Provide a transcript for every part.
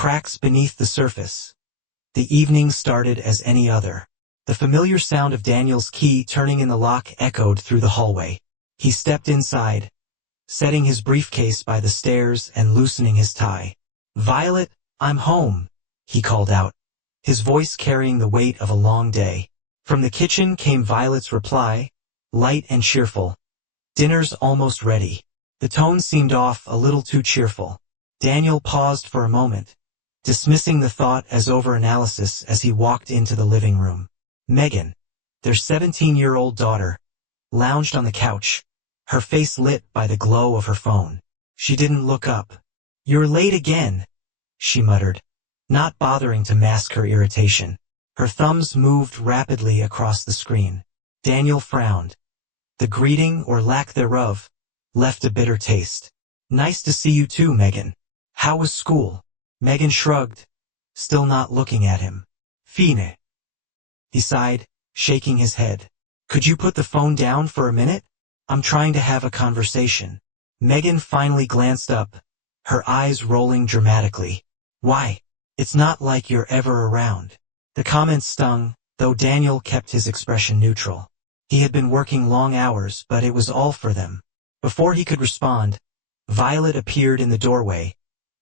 cracks beneath the surface. The evening started as any other. The familiar sound of Daniel's key turning in the lock echoed through the hallway. He stepped inside, setting his briefcase by the stairs and loosening his tie. "Violet, I'm home," he called out, his voice carrying the weight of a long day. From the kitchen came Violet's reply, light and cheerful. "Dinner's almost ready." The tone seemed off, a little too cheerful. Daniel paused for a moment, dismissing the thought as overanalysis as he walked into the living room. Megan, their 17-year-old daughter, lounged on the couch, her face lit by the glow of her phone. She didn't look up. "You're late again," she muttered, not bothering to mask her irritation. Her thumbs moved rapidly across the screen. Daniel frowned. The greeting, or lack thereof, left a bitter taste. "Nice to see you too, Megan. How was school?" Megan shrugged, still not looking at him. "Fine," he sighed, shaking his head. "Could you put the phone down for a minute? I'm trying to have a conversation." Megan finally glanced up, her eyes rolling dramatically. "Why? It's not like you're ever around." The comment stung, though Daniel kept his expression neutral. He had been working long hours, but it was all for them. Before he could respond, Violet appeared in the doorway,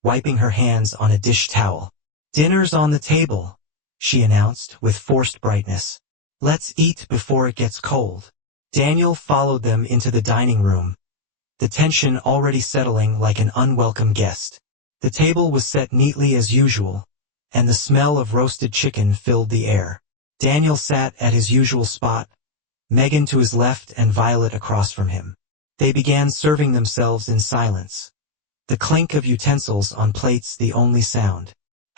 wiping her hands on a dish towel. "Dinner's on the table," she announced with forced brightness. "Let's eat before it gets cold." Daniel followed them into the dining room, the tension already settling like an unwelcome guest. The table was set neatly as usual, and the smell of roasted chicken filled the air. Daniel sat at his usual spot, Megan to his left and Violet across from him. They began serving themselves in silence, the clink of utensils on plates the only sound.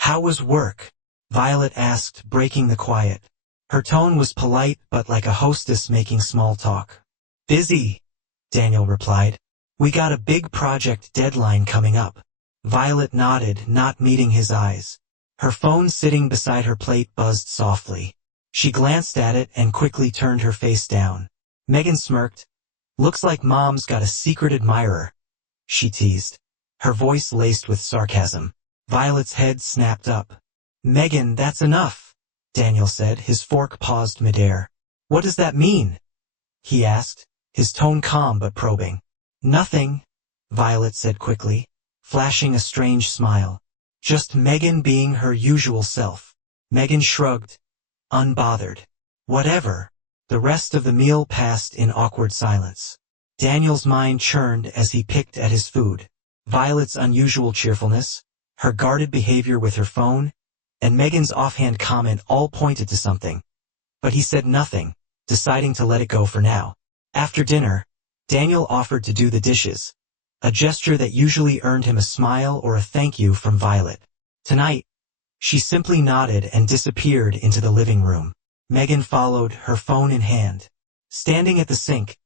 "How was work?" Violet asked, breaking the quiet. Her tone was polite but like a hostess making small talk. "Busy," Daniel replied. "We got a big project deadline coming up." Violet nodded, not meeting his eyes. Her phone sitting beside her plate buzzed softly. She glanced at it and quickly turned her face down. Megan smirked. "Looks like Mom's got a secret admirer," she teased, her voice laced with sarcasm. Violet's head snapped up. "Megan, that's enough," Daniel said, his fork paused midair. "What does that mean?" he asked, his tone calm but probing. "Nothing," Violet said quickly, flashing a strange smile. "Just Megan being her usual self." Megan shrugged, unbothered. "Whatever." The rest of the meal passed in awkward silence. Daniel's mind churned as he picked at his food. Violet's unusual cheerfulness, her guarded behavior with her phone, and Megan's offhand comment all pointed to something. But he said nothing, deciding to let it go for now. After dinner, Daniel offered to do the dishes, a gesture that usually earned him a smile or a thank you from Violet. Tonight, she simply nodded and disappeared into the living room. Megan followed, her phone in hand. Standing at the sink,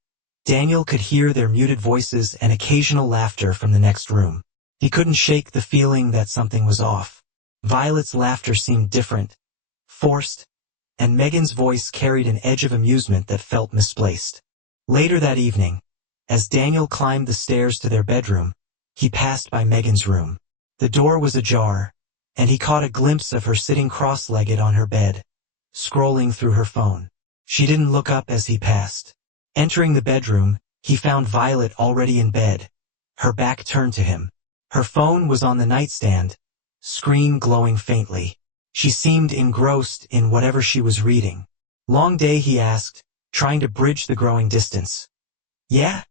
Daniel could hear their muted voices and occasional laughter from the next room. He couldn't shake the feeling that something was off. Violet's laughter seemed different, forced, and Megan's voice carried an edge of amusement that felt misplaced. Later that evening, as Daniel climbed the stairs to their bedroom, he passed by Megan's room. The door was ajar, and he caught a glimpse of her sitting cross-legged on her bed, scrolling through her phone. She didn't look up as he passed. Entering the bedroom, he found Violet already in bed, her back turned to him. Her phone was on the nightstand, screen glowing faintly. She seemed engrossed in whatever she was reading. "Long day?" he asked, trying to bridge the growing distance. "Yeah?"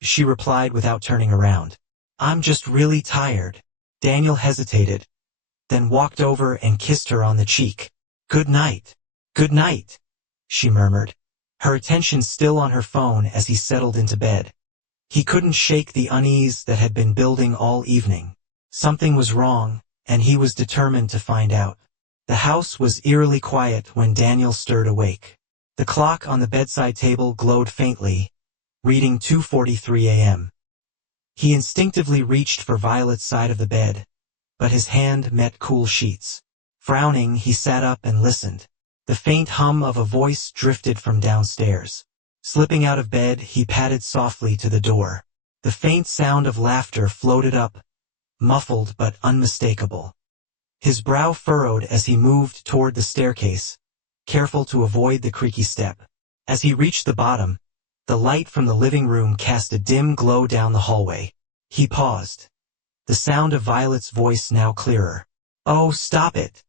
she replied without turning around. "I'm just really tired." Daniel hesitated, then walked over and kissed her on the cheek. "Good night." "Good night," she murmured, her attention still on her phone as he settled into bed. He couldn't shake the unease that had been building all evening. Something was wrong, and he was determined to find out. The house was eerily quiet when Daniel stirred awake. The clock on the bedside table glowed faintly, reading 2:43 a.m. He instinctively reached for Violet's side of the bed, but his hand met cool sheets. Frowning, he sat up and listened. The faint hum of a voice drifted from downstairs. Slipping out of bed, he padded softly to the door. The faint sound of laughter floated up, muffled but unmistakable. His brow furrowed as he moved toward the staircase, careful to avoid the creaky step. As he reached the bottom, the light from the living room cast a dim glow down the hallway. He paused. The sound of Violet's voice now clearer. "Oh, stop it,"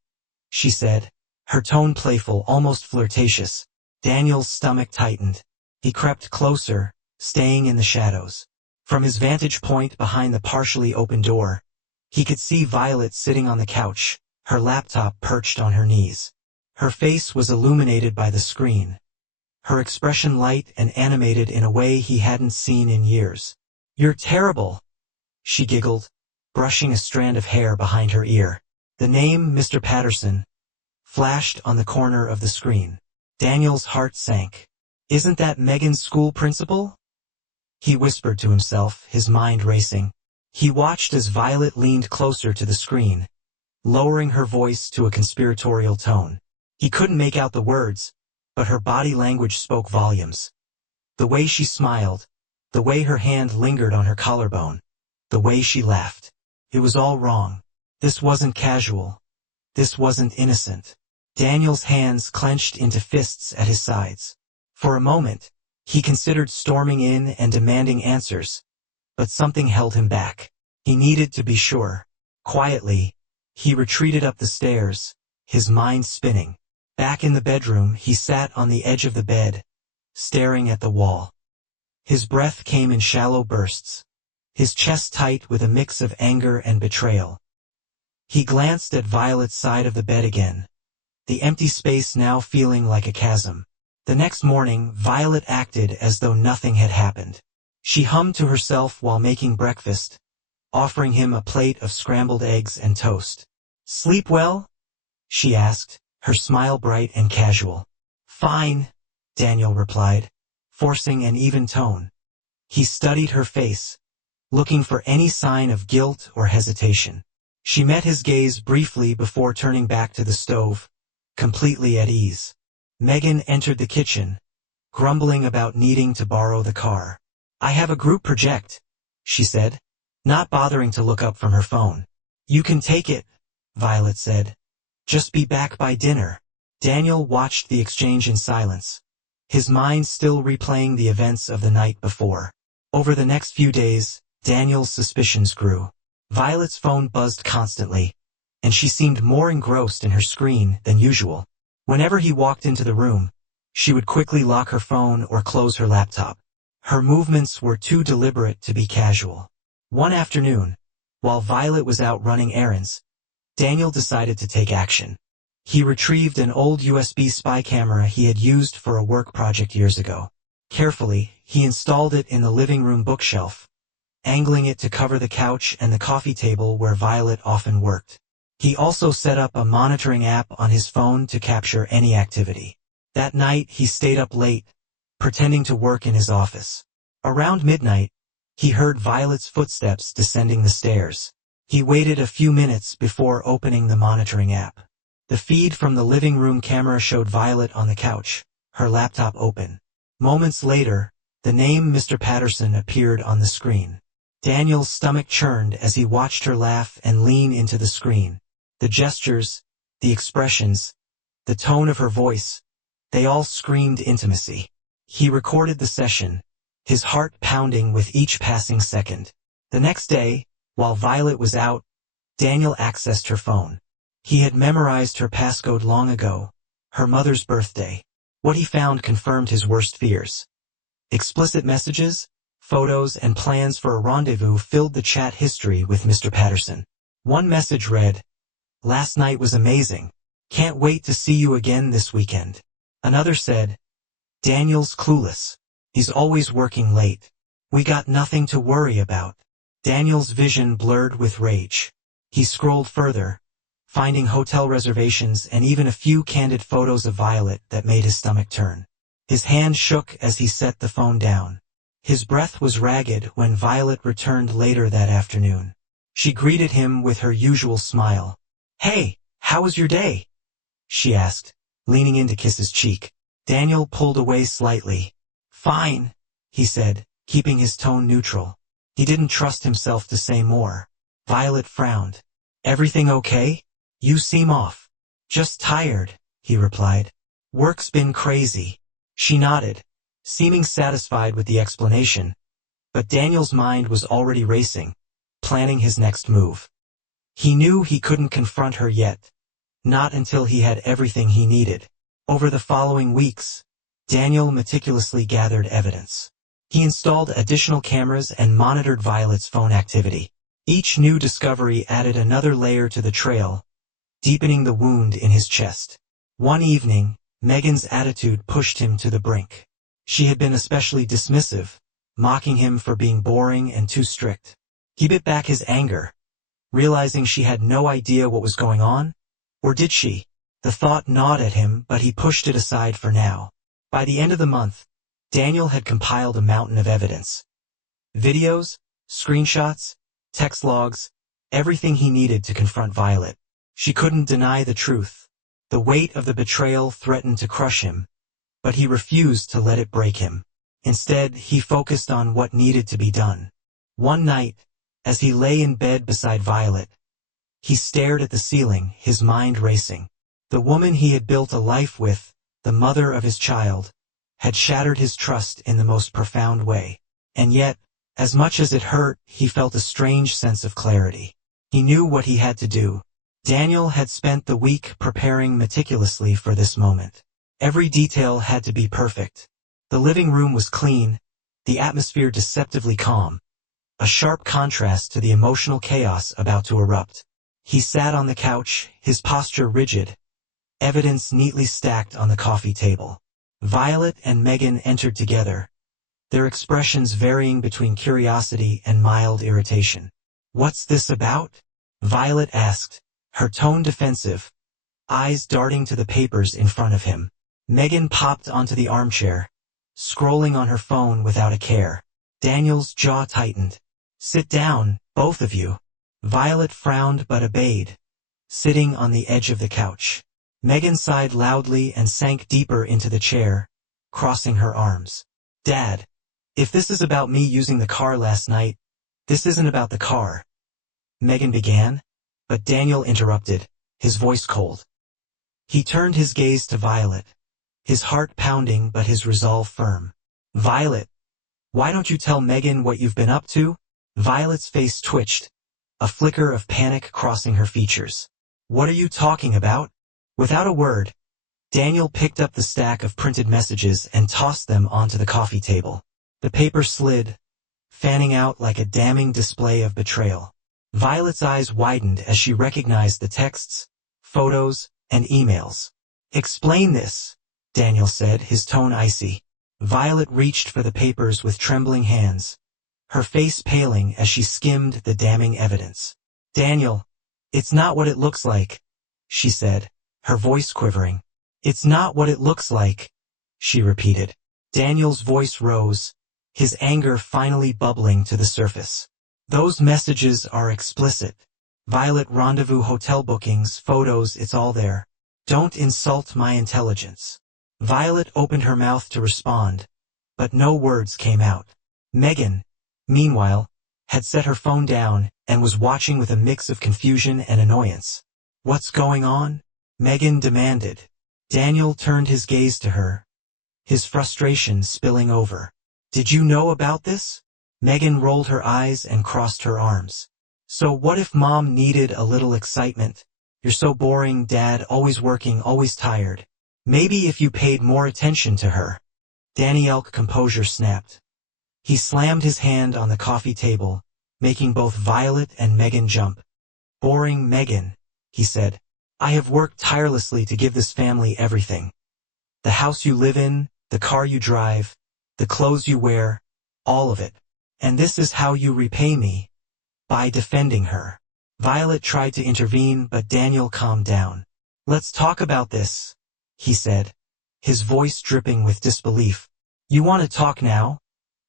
she said, her tone playful, almost flirtatious. Daniel's stomach tightened. He crept closer, staying in the shadows. From his vantage point behind the partially open door, he could see Violet sitting on the couch, her laptop perched on her knees. Her face was illuminated by the screen, her expression light and animated in a way he hadn't seen in years. "You're terrible," she giggled, brushing a strand of hair behind her ear. The name Mr. Patterson flashed on the corner of the screen. Daniel's heart sank. "Isn't that Megan's school principal?" he whispered to himself, his mind racing. He watched as Violet leaned closer to the screen, lowering her voice to a conspiratorial tone. He couldn't make out the words, but her body language spoke volumes. The way she smiled, the way her hand lingered on her collarbone, the way she laughed. It was all wrong. This wasn't casual. This wasn't innocent. Daniel's hands clenched into fists at his sides. For a moment, he considered storming in and demanding answers, but something held him back. He needed to be sure. Quietly, he retreated up the stairs, his mind spinning. Back in the bedroom, he sat on the edge of the bed, staring at the wall. His breath came in shallow bursts, his chest tight with a mix of anger and betrayal. He glanced at Violet's side of the bed again, the empty space now feeling like a chasm. The next morning, Violet acted as though nothing had happened. She hummed to herself while making breakfast, offering him a plate of scrambled eggs and toast. "Sleep well?" she asked, her smile bright and casual. "Fine," Daniel replied, forcing an even tone. He studied her face, looking for any sign of guilt or hesitation. She met his gaze briefly before turning back to the stove, completely at ease. Megan entered the kitchen, grumbling about needing to borrow the car. "I have a group project," she said, not bothering to look up from her phone. "You can take it," Violet said. "Just be back by dinner." Daniel watched the exchange in silence, his mind still replaying the events of the night before. Over the next few days, Daniel's suspicions grew. Violet's phone buzzed constantly, and she seemed more engrossed in her screen than usual. Whenever he walked into the room, she would quickly lock her phone or close her laptop. Her movements were too deliberate to be casual. One afternoon, while Violet was out running errands, Daniel decided to take action. He retrieved an old USB spy camera he had used for a work project years ago. Carefully, he installed it in the living room bookshelf, angling it to cover the couch and the coffee table where Violet often worked. He also set up a monitoring app on his phone to capture any activity. That night, he stayed up late, pretending to work in his office. Around midnight, he heard Violet's footsteps descending the stairs. He waited a few minutes before opening the monitoring app. The feed from the living room camera showed Violet on the couch, her laptop open. Moments later, the name Mr. Patterson appeared on the screen. Daniel's stomach churned as he watched her laugh and lean into the screen. The gestures, the expressions, the tone of her voice, they all screamed intimacy. He recorded the session, his heart pounding with each passing second. The next day, while Violet was out, Daniel accessed her phone. He had memorized her passcode long ago, her mother's birthday. What he found confirmed his worst fears. Explicit messages, photos, and plans for a rendezvous filled the chat history with Mr. Patterson. One message read, "Last night was amazing. Can't wait to see you again this weekend." Another said, "Daniel's clueless. He's always working late. We got nothing to worry about." Daniel's vision blurred with rage. He scrolled further, finding hotel reservations and even a few candid photos of Violet that made his stomach turn. His hand shook as he set the phone down. His breath was ragged when Violet returned later that afternoon. She greeted him with her usual smile. "Hey, how was your day?" she asked, leaning in to kiss his cheek. Daniel pulled away slightly. "Fine," he said, keeping his tone neutral. He didn't trust himself to say more. Violet frowned. "Everything okay?" You seem off. Just tired, he replied. Work's been crazy. She nodded, seeming satisfied with the explanation, but Daniel's mind was already racing, planning his next move. He knew he couldn't confront her yet, not until he had everything he needed. Over the following weeks, Daniel meticulously gathered evidence. He installed additional cameras and monitored Violet's phone activity. Each new discovery added another layer to the trail, deepening the wound in his chest. One evening, Megan's attitude pushed him to the brink. She had been especially dismissive, mocking him for being boring and too strict. He bit back his anger, realizing she had no idea what was going on. Or did she? The thought gnawed at him, but he pushed it aside for now. By the end of the month, Daniel had compiled a mountain of evidence. Videos, screenshots, text logs, everything he needed to confront Violet. She couldn't deny the truth. The weight of the betrayal threatened to crush him, but he refused to let it break him. Instead, he focused on what needed to be done. One night, as he lay in bed beside Violet, he stared at the ceiling, his mind racing. The woman he had built a life with, the mother of his child, had shattered his trust in the most profound way. And yet, as much as it hurt, he felt a strange sense of clarity. He knew what he had to do. Daniel had spent the week preparing meticulously for this moment. Every detail had to be perfect. The living room was clean, the atmosphere deceptively calm, a sharp contrast to the emotional chaos about to erupt. He sat on the couch, his posture rigid, evidence neatly stacked on the coffee table. Violet and Megan entered together, their expressions varying between curiosity and mild irritation. What's this about? Violet asked, her tone defensive, eyes darting to the papers in front of him. Megan popped onto the armchair, scrolling on her phone without a care. Daniel's jaw tightened. Sit down, both of you. Violet frowned but obeyed, sitting on the edge of the couch. Megan sighed loudly and sank deeper into the chair, crossing her arms. Dad, if this is about me using the car last night, this isn't about the car. Megan began, but Daniel interrupted, his voice cold. He turned his gaze to Violet, his heart pounding but his resolve firm. Violet, why don't you tell Megan what you've been up to? Violet's face twitched, a flicker of panic crossing her features. What are you talking about? Without a word, Daniel picked up the stack of printed messages and tossed them onto the coffee table. The paper slid, fanning out like a damning display of betrayal. Violet's eyes widened as she recognized the texts, photos, and emails. Explain this, Daniel said, his tone icy. Violet reached for the papers with trembling hands, her face paling as she skimmed the damning evidence. Daniel, it's not what it looks like, she said, her voice quivering. It's not what it looks like, she repeated. Daniel's voice rose, his anger finally bubbling to the surface. Those messages are explicit. Violet, rendezvous, hotel bookings, photos, it's all there. Don't insult my intelligence. Violet opened her mouth to respond, but no words came out. Megan, meanwhile, had set her phone down and was watching with a mix of confusion and annoyance. What's going on? Megan demanded. Daniel turned his gaze to her, his frustration spilling over. Did you know about this? Megan rolled her eyes and crossed her arms. So what if Mom needed a little excitement? You're so boring, Dad, always working, always tired. Maybe if you paid more attention to her. Daniel's composure snapped. He slammed his hand on the coffee table, making both Violet and Megan jump. Boring, Megan, he said. I have worked tirelessly to give this family everything. The house you live in, the car you drive, the clothes you wear, all of it. And this is how you repay me. By defending her. Violet tried to intervene, but Daniel calmed down. Let's talk about this, he said, his voice dripping with disbelief. You want to talk now?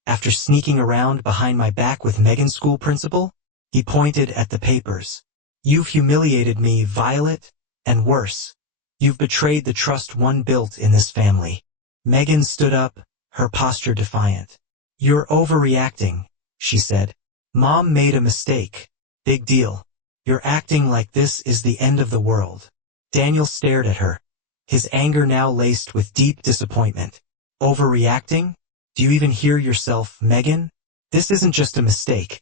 After sneaking around behind my back with Megan's school principal? He pointed at the papers. You've humiliated me, Violet, and worse. You've betrayed the trust one built in this family. Megan stood up, her posture defiant. You're overreacting, she said. Mom made a mistake. Big deal. You're acting like this is the end of the world. Daniel stared at her, his anger now laced with deep disappointment. Overreacting? Do you even hear yourself, Megan? This isn't just a mistake.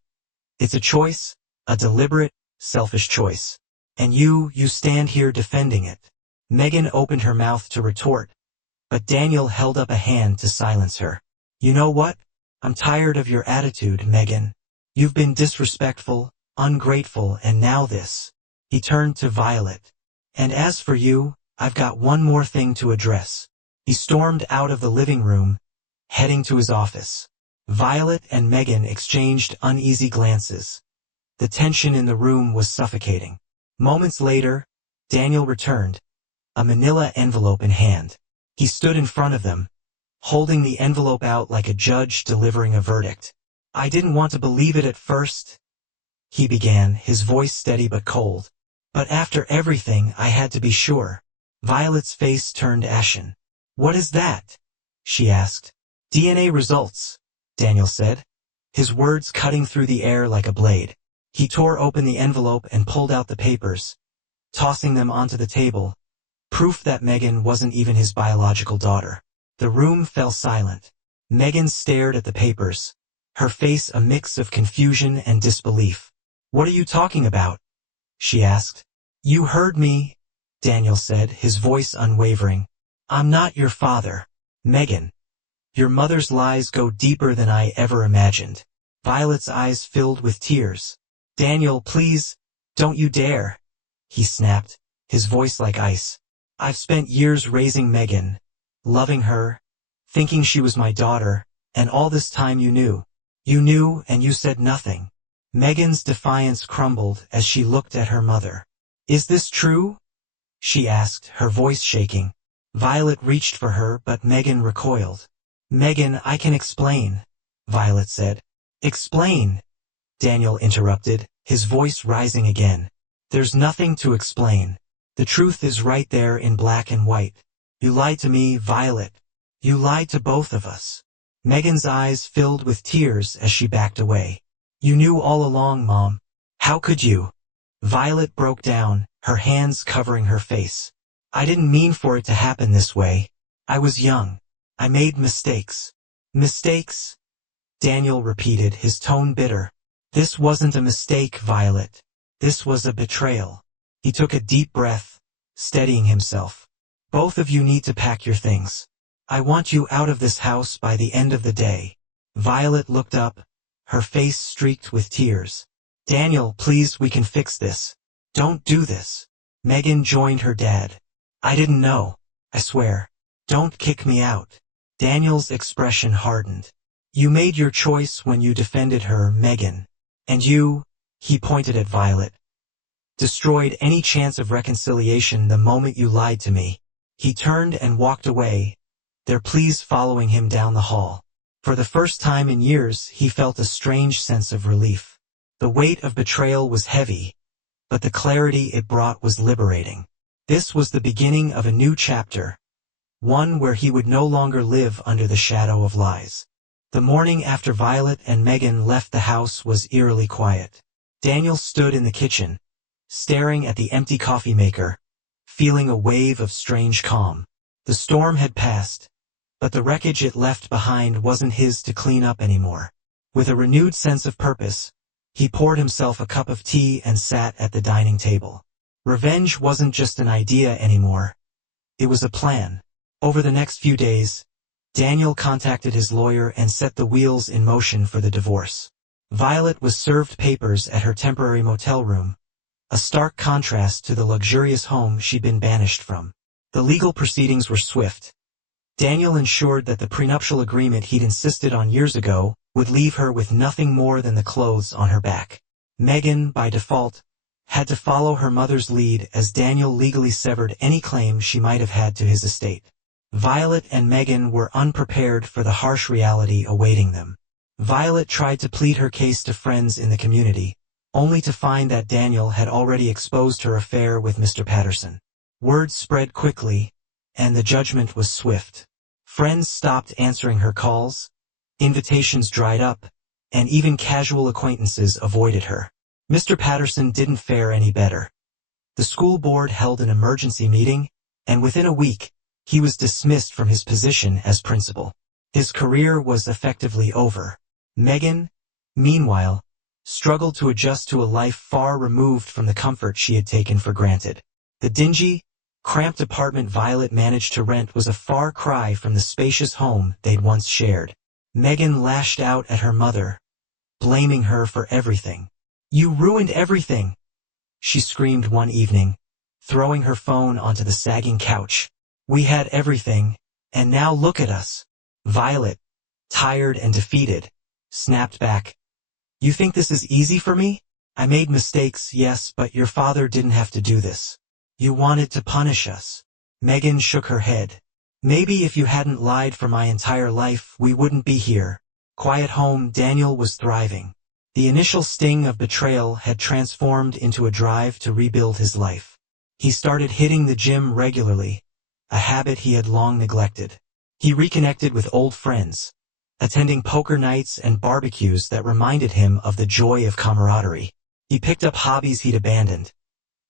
It's a choice, a deliberate, selfish choice. And you stand here defending it. Megan opened her mouth to retort, but Daniel held up a hand to silence her. You know what? I'm tired of your attitude, Megan. You've been disrespectful, ungrateful, and now this. He turned to Violet. And as for you, I've got one more thing to address. He stormed out of the living room, heading to his office. Violet and Megan exchanged uneasy glances. The tension in the room was suffocating. Moments later, Daniel returned, a manila envelope in hand. He stood in front of them, holding the envelope out like a judge delivering a verdict. I didn't want to believe it at first, he began, his voice steady but cold. But after everything, I had to be sure. Violet's face turned ashen. What is that? She asked. DNA results, Daniel said, his words cutting through the air like a blade. He tore open the envelope and pulled out the papers, tossing them onto the table. Proof that Megan wasn't even his biological daughter. The room fell silent. Megan stared at the papers, her face a mix of confusion and disbelief. What are you talking about? She asked. You heard me, Daniel said, his voice unwavering. I'm not your father, Megan. Your mother's lies go deeper than I ever imagined. Violet's eyes filled with tears. Daniel, please, don't you dare, he snapped, his voice like ice. I've spent years raising Megan, loving her, thinking she was my daughter, and all this time you knew. You knew and you said nothing. Megan's defiance crumbled as she looked at her mother. Is this true? She asked, her voice shaking. Violet reached for her, but Megan recoiled. Megan, I can explain, Violet said. Explain, Daniel interrupted, his voice rising again. There's nothing to explain. The truth is right there in black and white. You lied to me, Violet. You lied to both of us. Megan's eyes filled with tears as she backed away. You knew all along, Mom. How could you? Violet broke down, her hands covering her face. I didn't mean for it to happen this way. I was young. I made mistakes. Mistakes? Daniel repeated, his tone bitter. This wasn't a mistake, Violet. This was a betrayal. He took a deep breath, steadying himself. Both of you need to pack your things. I want you out of this house by the end of the day. Violet looked up, her face streaked with tears. Daniel, please, we can fix this. Don't do this. Megan joined her dad. I didn't know. I swear. Don't kick me out. Daniel's expression hardened. You made your choice when you defended her, Megan. And you, he pointed at Violet, destroyed any chance of reconciliation the moment you lied to me. He turned and walked away, their pleas following him down the hall. For the first time in years, he felt a strange sense of relief. The weight of betrayal was heavy, but the clarity it brought was liberating. This was the beginning of a new chapter, one where he would no longer live under the shadow of lies. The morning after Violet and Megan left the house was eerily quiet. Daniel stood in the kitchen, staring at the empty coffee maker, feeling a wave of strange calm. The storm had passed, but the wreckage it left behind wasn't his to clean up anymore. With a renewed sense of purpose, he poured himself a cup of tea and sat at the dining table. Revenge wasn't just an idea anymore. It was a plan. Over the next few days, Daniel contacted his lawyer and set the wheels in motion for the divorce. Violet was served papers at her temporary motel room, a stark contrast to the luxurious home she'd been banished from. The legal proceedings were swift. Daniel ensured that the prenuptial agreement he'd insisted on years ago would leave her with nothing more than the clothes on her back. Megan, by default, had to follow her mother's lead as Daniel legally severed any claim she might have had to his estate. Violet and Megan were unprepared for the harsh reality awaiting them. Violet tried to plead her case to friends in the community, only to find that Daniel had already exposed her affair with Mr. Patterson. Word spread quickly, and the judgment was swift. Friends stopped answering her calls, invitations dried up, and even casual acquaintances avoided her. Mr. Patterson didn't fare any better. The school board held an emergency meeting, and within a week, he was dismissed from his position as principal. His career was effectively over. Megan, meanwhile, struggled to adjust to a life far removed from the comfort she had taken for granted. The dingy, cramped apartment Violet managed to rent was a far cry from the spacious home they'd once shared. Megan lashed out at her mother, blaming her for everything. "You ruined everything!" she screamed one evening, throwing her phone onto the sagging couch. "We had everything, and now look at us." Violet, tired and defeated, snapped back. "You think this is easy for me? I made mistakes, yes, but your father didn't have to do this. You wanted to punish us." Megan shook her head. "Maybe if you hadn't lied for my entire life, we wouldn't be here." Quiet home, Daniel was thriving. The initial sting of betrayal had transformed into a drive to rebuild his life. He started hitting the gym regularly, a habit he had long neglected. He reconnected with old friends, attending poker nights and barbecues that reminded him of the joy of camaraderie. He picked up hobbies he'd abandoned: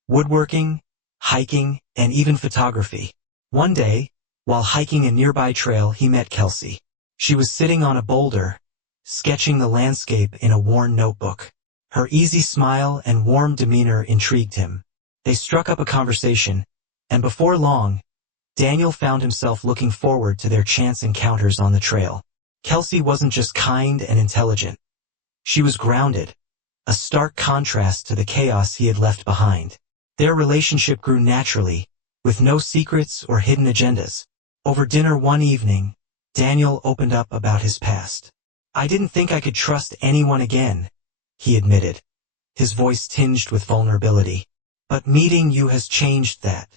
woodworking, hiking, and even photography. One day, while hiking a nearby trail, he met Kelsey. She was sitting on a boulder, sketching the landscape in a worn notebook. Her easy smile and warm demeanor intrigued him. They struck up a conversation, and before long, Daniel found himself looking forward to their chance encounters on the trail. Kelsey wasn't just kind and intelligent. She was grounded, a stark contrast to the chaos he had left behind. Their relationship grew naturally, with no secrets or hidden agendas. Over dinner one evening, Daniel opened up about his past. "I didn't think I could trust anyone again," he admitted, his voice tinged with vulnerability. "But meeting you has changed that."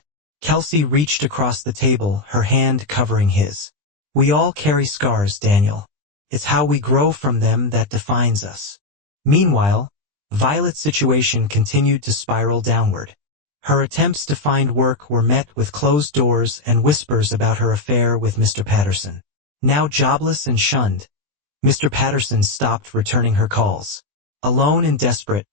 Kelsey reached across the table, her hand covering his. "We all carry scars, Daniel. It's how we grow from them that defines us." Meanwhile, Violet's situation continued to spiral downward. Her attempts to find work were met with closed doors and whispers about her affair with Mr. Patterson. Now jobless and shunned, Mr. Patterson stopped returning her calls. Alone and desperate,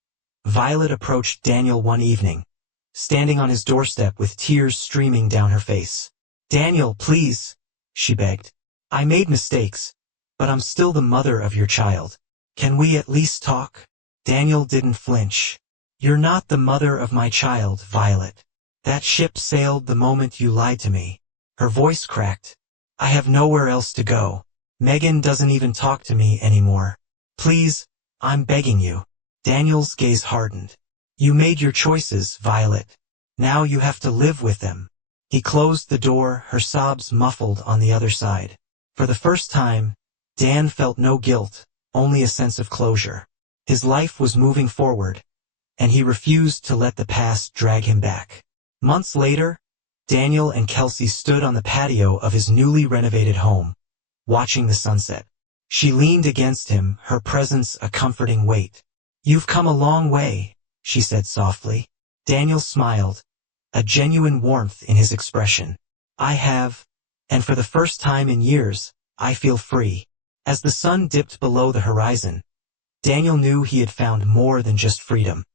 Violet approached Daniel one evening, standing on his doorstep with tears streaming down her face. "Daniel, please," she begged. "I made mistakes, but I'm still the mother of your child. Can we at least talk?" Daniel didn't flinch. "You're not the mother of my child, Violet. That ship sailed the moment you lied to me." Her voice cracked. "I have nowhere else to go. Megan doesn't even talk to me anymore. Please, I'm begging you." Daniel's gaze hardened. "You made your choices, Violet. Now you have to live with them." He closed the door, her sobs muffled on the other side. For the first time, Dan felt no guilt, only a sense of closure. His life was moving forward, and he refused to let the past drag him back. Months later, Daniel and Kelsey stood on the patio of his newly renovated home, watching the sunset. She leaned against him, her presence a comforting weight. "You've come a long way," she said softly. Daniel smiled, a genuine warmth in his expression. "I have, and for the first time in years, I feel free." As the sun dipped below the horizon, Daniel knew he had found more than just freedom.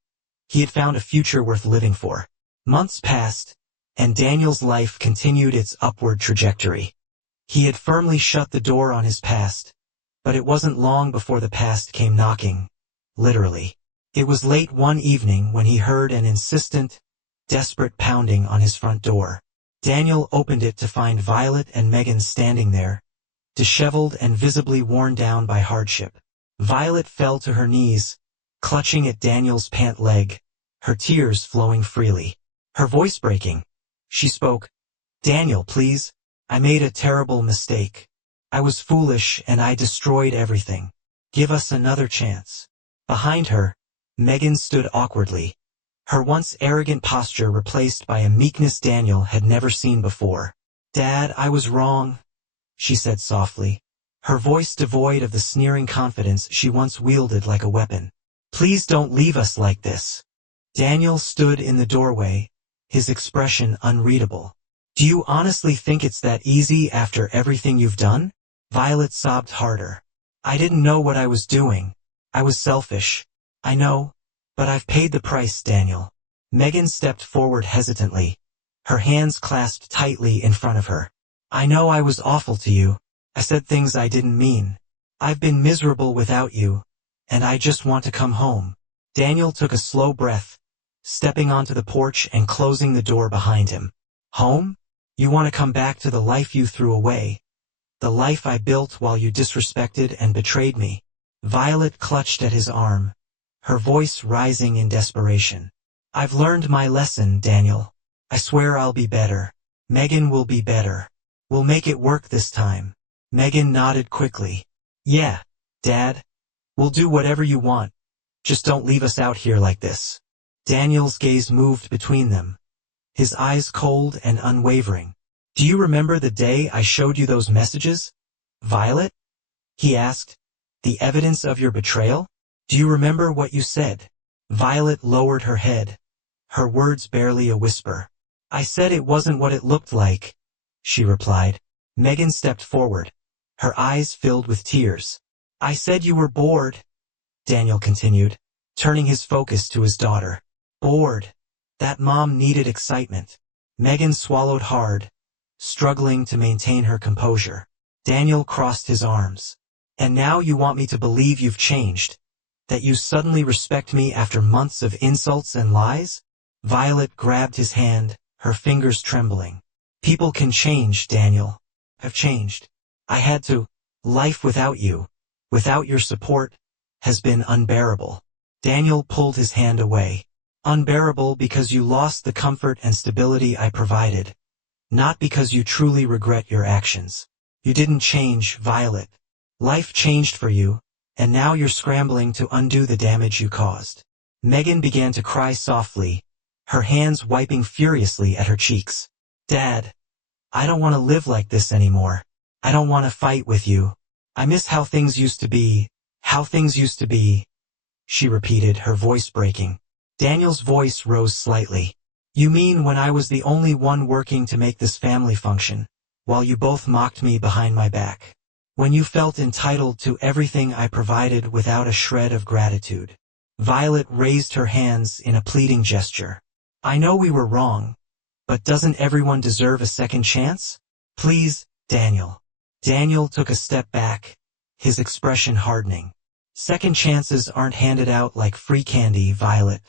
He had found a future worth living for. Months passed, and Daniel's life continued its upward trajectory. He had firmly shut the door on his past, but it wasn't long before the past came knocking, literally. It was late one evening when he heard an insistent, desperate pounding on his front door. Daniel opened it to find Violet and Megan standing there, disheveled and visibly worn down by hardship. Violet fell to her knees, clutching at Daniel's pant leg, her tears flowing freely. Her voice breaking, she spoke. "Daniel, please. I made a terrible mistake. I was foolish and I destroyed everything. Give us another chance." Behind her, Megan stood awkwardly, her once arrogant posture replaced by a meekness Daniel had never seen before. "Dad, I was wrong," she said softly, her voice devoid of the sneering confidence she once wielded like a weapon. "Please don't leave us like this." Daniel stood in the doorway, his expression unreadable. "Do you honestly think it's that easy after everything you've done?" Violet sobbed harder. "I didn't know what I was doing. I was selfish. I know, But I've paid the price, Daniel. Megan stepped forward hesitantly, her hands clasped tightly in front of her. I know I was awful to you. I said things I didn't mean. I've been miserable without you, and I just want to come home. Daniel took a slow breath, stepping onto the porch and closing the door behind him. Home? You want to come back to the life you threw away? The life I built while you disrespected and betrayed me? Violet clutched at his arm, her voice rising in desperation. I've learned my lesson, Daniel. I swear I'll be better. Megan will be better. We'll make it work this time. Megan nodded quickly. Yeah, Dad. We'll do whatever you want. Just don't leave us out here like this. Daniel's gaze moved between them, his eyes cold and unwavering. Do you remember the day I showed you those messages, Violet? He asked. The evidence of your betrayal? Do you remember what you said? Violet lowered her head, her words barely a whisper. I said it wasn't what it looked like, she replied. Megan stepped forward, her eyes filled with tears. I said you were bored, Daniel continued, turning his focus to his daughter. Bored. That mom needed excitement. Megan swallowed hard, struggling to maintain her composure. Daniel crossed his arms. And now you want me to believe you've changed? That you suddenly respect me after months of insults and lies? Violet grabbed his hand, her fingers trembling. People can change, Daniel. I've changed. I had to. Life without you, without your support, has been unbearable. Daniel pulled his hand away. Unbearable because you lost the comfort and stability I provided, not because you truly regret your actions. You didn't change, Violet. Life changed for you, and now you're scrambling to undo the damage you caused. Megan began to cry softly, her hands wiping furiously at her cheeks. Dad, I don't want to live like this anymore. I don't want to fight with you. I miss how things used to be, she repeated, her voice breaking. Daniel's voice rose slightly. You mean when I was the only one working to make this family function, while you both mocked me behind my back? When you felt entitled to everything I provided without a shred of gratitude? Violet raised her hands in a pleading gesture. I know we were wrong, but doesn't everyone deserve a second chance? Please, Daniel. Daniel took a step back, his expression hardening. Second chances aren't handed out like free candy, Violet.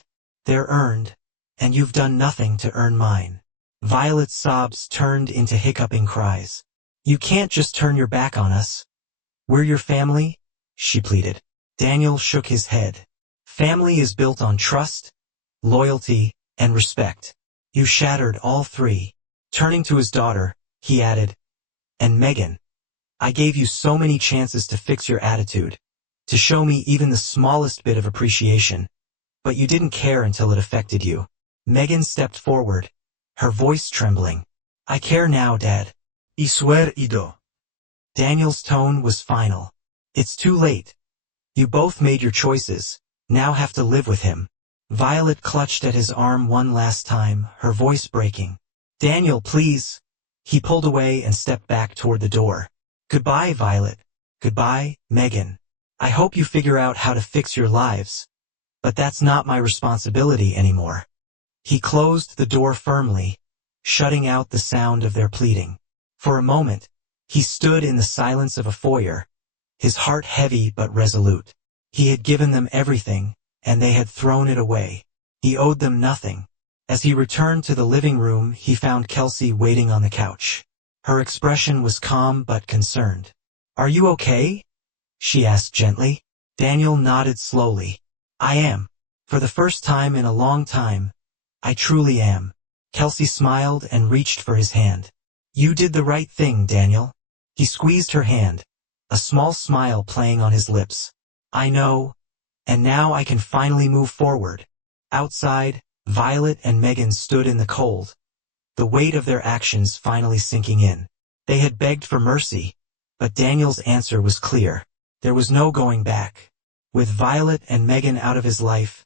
They're earned, and you've done nothing to earn mine. Violet's sobs turned into hiccuping cries. You can't just turn your back on us. We're your family, she pleaded. Daniel shook his head. Family is built on trust, loyalty, and respect. You shattered all three. Turning to his daughter, he added, and Megan, I gave you so many chances to fix your attitude, to show me even the smallest bit of appreciation. But you didn't care until it affected you. Megan stepped forward, her voice trembling. I care now, Dad. I swear Ido. Daniel's tone was final. It's too late. You both made your choices, now have to live with him. Violet clutched at his arm one last time, her voice breaking. Daniel, please. He pulled away and stepped back toward the door. Goodbye, Violet. Goodbye, Megan. I hope you figure out how to fix your lives. But that's not my responsibility anymore. He closed the door firmly, shutting out the sound of their pleading. For a moment, he stood in the silence of a foyer, his heart heavy but resolute. He had given them everything, and they had thrown it away. He owed them nothing. As he returned to the living room, he found Kelsey waiting on the couch. Her expression was calm but concerned. Are you okay? She asked gently. Daniel nodded slowly. I am. For the first time in a long time, I truly am. Kelsey smiled and reached for his hand. You did the right thing, Daniel. He squeezed her hand, a small smile playing on his lips. I know, and now I can finally move forward. Outside, Violet and Megan stood in the cold, the weight of their actions finally sinking in. They had begged for mercy, but Daniel's answer was clear. There was no going back. With Violet and Megan out of his life,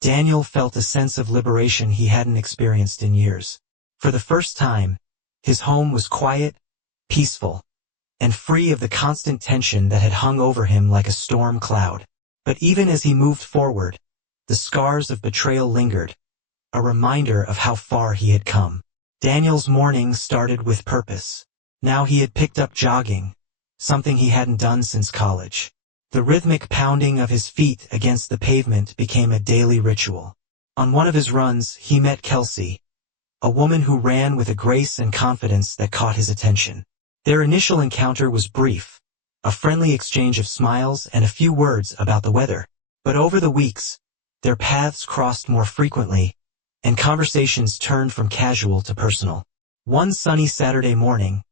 Daniel felt a sense of liberation he hadn't experienced in years. For the first time, his home was quiet, peaceful, and free of the constant tension that had hung over him like a storm cloud. But even as he moved forward, the The scars of betrayal lingered, a reminder of how far he had come. Daniel's morning started with purpose. Now he had picked up jogging, something he hadn't done since college. The rhythmic pounding of his feet against the pavement became a daily ritual. On one of his runs, he met Kelsey, a woman who ran with a grace and confidence that caught his attention. Their initial encounter was brief, a friendly exchange of smiles and a few words about the weather. But over the weeks, their paths crossed more frequently, and conversations turned from casual to personal. One sunny Saturday morning,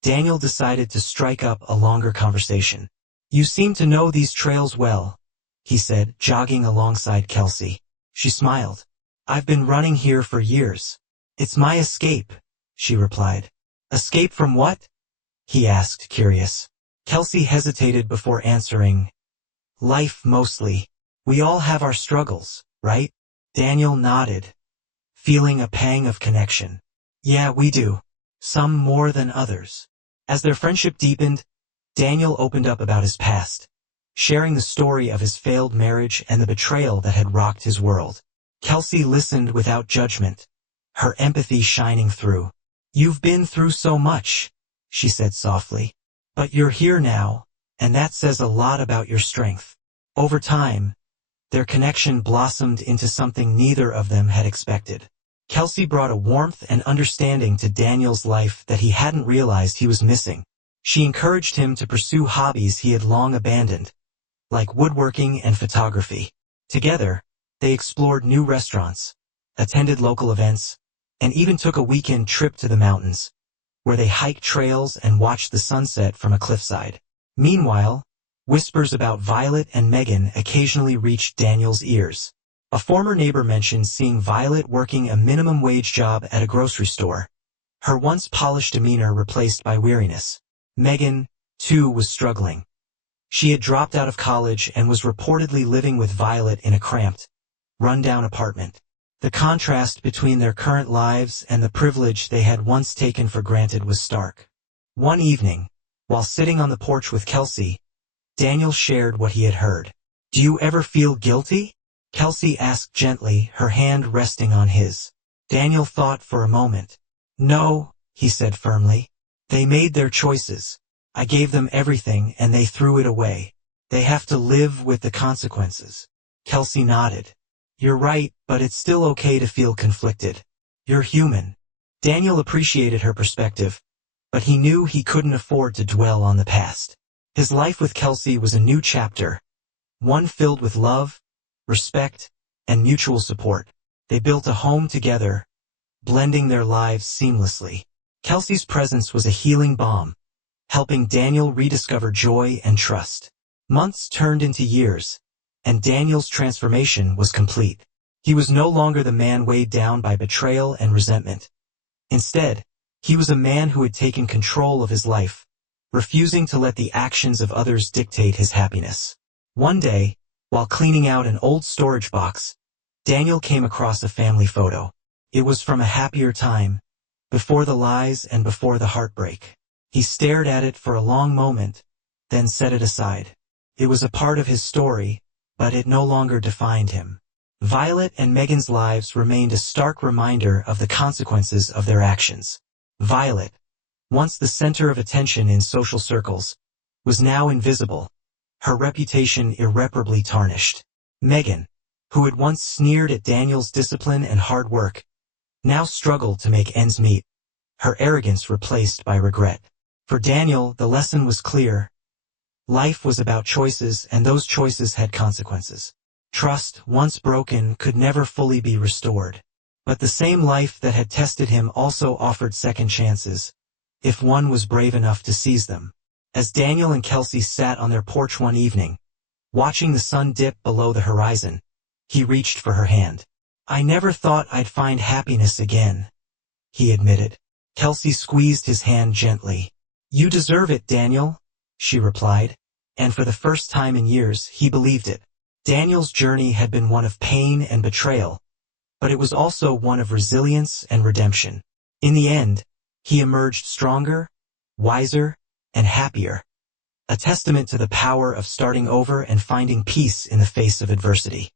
Daniel decided to strike up a longer conversation. "You seem to know these trails well," he said, jogging alongside Kelsey. She smiled. "I've been running here for years. It's my escape," she replied. "Escape from what?" he asked, curious. Kelsey hesitated before answering. "Life, mostly. We all have our struggles, right?" Daniel nodded, feeling a pang of connection. "Yeah, we do. Some more than others." As their friendship deepened, Daniel opened up about his past, sharing the story of his failed marriage and the betrayal that had rocked his world. Kelsey listened without judgment, her empathy shining through. "You've been through so much," she said softly. "But you're here now, and that says a lot about your strength." Over time, their connection blossomed into something neither of them had expected. Kelsey brought a warmth and understanding to Daniel's life that he hadn't realized he was missing. She encouraged him to pursue hobbies he had long abandoned, like woodworking and photography. Together, they explored new restaurants, attended local events, and even took a weekend trip to the mountains, where they hiked trails and watched the sunset from a cliffside. Meanwhile, whispers about Violet and Megan occasionally reached Daniel's ears. A former neighbor mentioned seeing Violet working a minimum-wage job at a grocery store, her once polished demeanor replaced by weariness. Megan, too, was struggling. She had dropped out of college and was reportedly living with Violet in a cramped, run-down apartment. The contrast between their current lives and the privilege they had once taken for granted was stark. One evening, while sitting on the porch with Kelsey, Daniel shared what he had heard. "Do you ever feel guilty?" Kelsey asked gently, her hand resting on his. Daniel thought for a moment. "No," he said firmly. "They made their choices. I gave them everything and they threw it away. They have to live with the consequences." Kelsey nodded. "You're right, but it's still okay to feel conflicted. You're human." Daniel appreciated her perspective, but he knew he couldn't afford to dwell on the past. His life with Kelsey was a new chapter, one filled with love, respect, and mutual support. They built a home together, blending their lives seamlessly. Kelsey's presence was a healing balm, helping Daniel rediscover joy and trust. Months turned into years, and Daniel's transformation was complete. He was no longer the man weighed down by betrayal and resentment. Instead, he was a man who had taken control of his life, refusing to let the actions of others dictate his happiness. One day, while cleaning out an old storage box, Daniel came across a family photo. It was from a happier time, before the lies and before the heartbreak. He stared at it for a long moment, then set it aside. It was a part of his story, but it no longer defined him. Violet and Megan's lives remained a stark reminder of the consequences of their actions. Violet, once the center of attention in social circles, was now invisible, her reputation irreparably tarnished. Megan, who had once sneered at Daniel's discipline and hard work, now struggled to make ends meet, her arrogance replaced by regret. For Daniel, the lesson was clear. Life was about choices, and those choices had consequences. Trust, once broken, could never fully be restored. But the same life that had tested him also offered second chances, if one was brave enough to seize them. As Daniel and Kelsey sat on their porch one evening, watching the sun dip below the horizon, he reached for her hand. "I never thought I'd find happiness again," he admitted. Kelsey squeezed his hand gently. "You deserve it, Daniel," she replied, and for the first time in years he believed it. Daniel's journey had been one of pain and betrayal, but it was also one of resilience and redemption. In the end, he emerged stronger, wiser, and happier, a testament to the power of starting over and finding peace in the face of adversity.